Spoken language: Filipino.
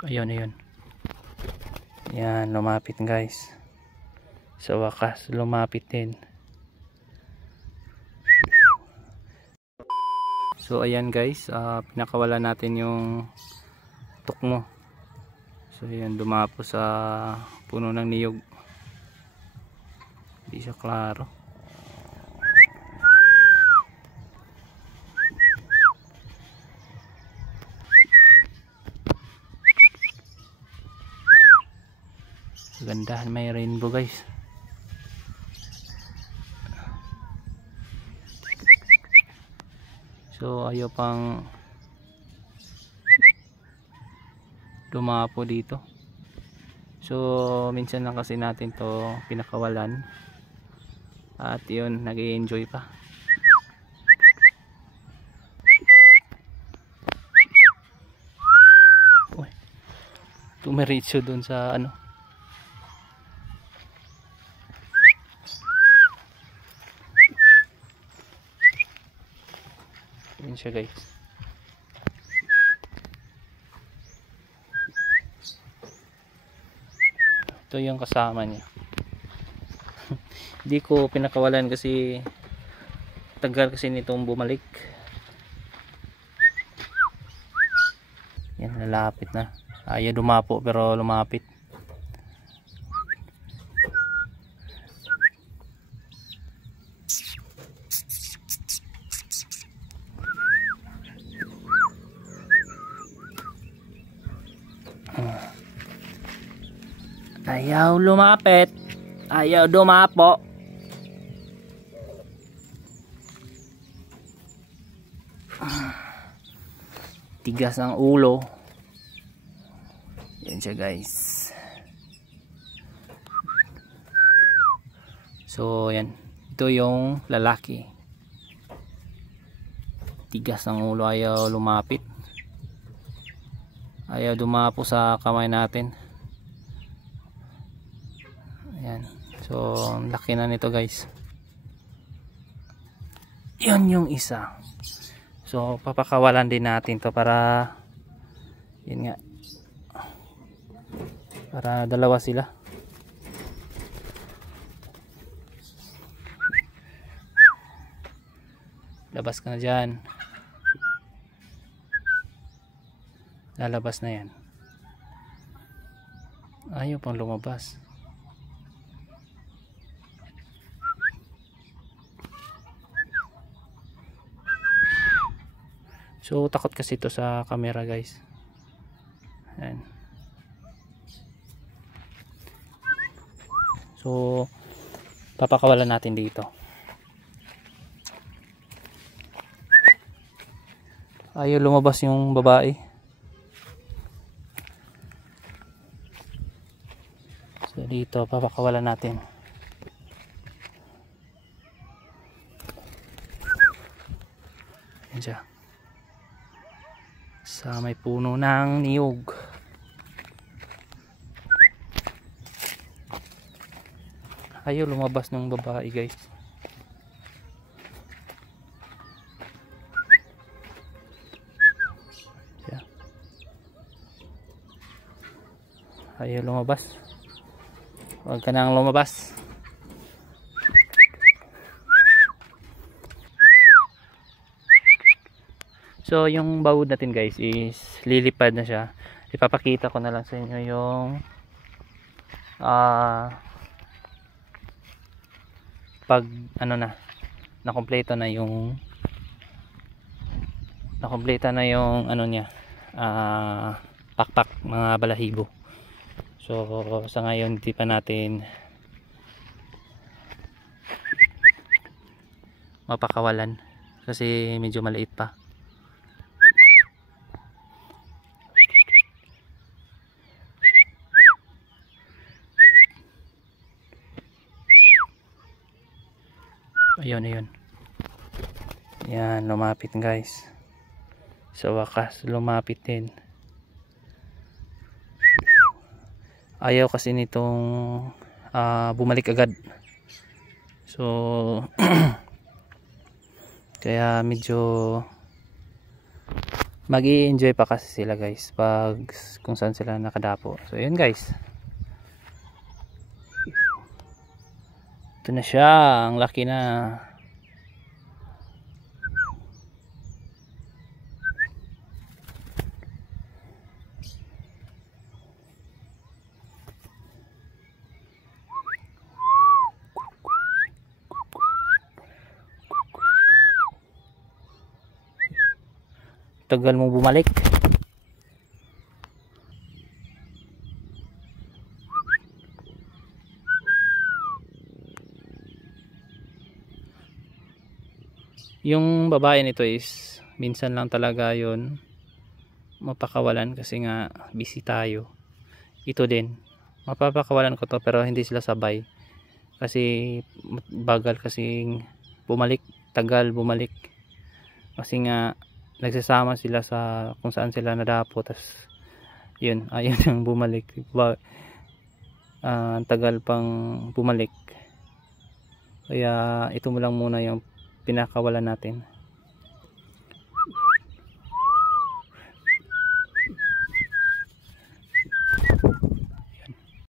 Ayun. Yan, lumapit guys. Sa wakas, lumapit din. So ayan guys, pinakawala natin yung tukmo. So ayan, dumapo sa puno ng niyog. Hindi siya klaro. Ganda, may rainbow guys. So ayaw pang dumapo dito. So minsan lang kasi natin to pinakawalan. At yun, nag-i-enjoy pa. Uy, tumiritso dun sa ano. Yun siya guys. Ito yung kasama niya. Hindi ko pinakawalan kasi tagal kasi nitong bumalik. Yan, lalapit na. Ayaw dumapo pero lumapit. Ayaw lumapit. Ayaw dumapo. Tigas ang ulo. Yan siya guys. So yan, ito yung lalaki. Tigas ang ulo, ayaw lumapit. Ayaw dumapo sa kamay natin. Ayan. So laki na nito guys. Yan yung isa. So papakawalan din natin to para yun nga, para dalawa sila. Labas ka na dyan. Lalabas na yan. Ayaw pang lumabas. So takot kasi ito sa camera guys. Ayan. So papakawalan natin dito. Ayaw lumabas yung babae. So dito papakawalan natin. Yan siya. Sa may puno ng niyog. Ayaw lumabas ng babae guys. Yeah. Ayaw lumabas. Huwag ka nang lumabas. So yung bawod natin guys is lilipad na siya. Ipapakita ko na lang sa inyo yung pag ano na kompleto na yung ano niya, pakpak mga balahibo. So sa ngayon hindi pa natin mapakawalan kasi medyo maliit pa. Ayun. Yan, lumapit guys. Sa wakas, lumapit din. Ayaw kasi nitong bumalik agad. So kaya medyo Mag-i-enjoy pa kasi sila guys pag kung saan sila nakadapo. So yun guys, ito na siya, ang laki na. Tagal mo bumalik. Yung babae nito is minsan lang talaga yon mapakawalan kasi nga busy tayo. Ito din mapapakawalan ko to pero hindi sila sabay kasi bagal kasing bumalik, tagal bumalik kasi nga nagsasama sila sa kung saan sila nadapo, tas yun ayun yung bumalik, tagal pang bumalik, kaya ito mo lang muna yung pinakawalan natin.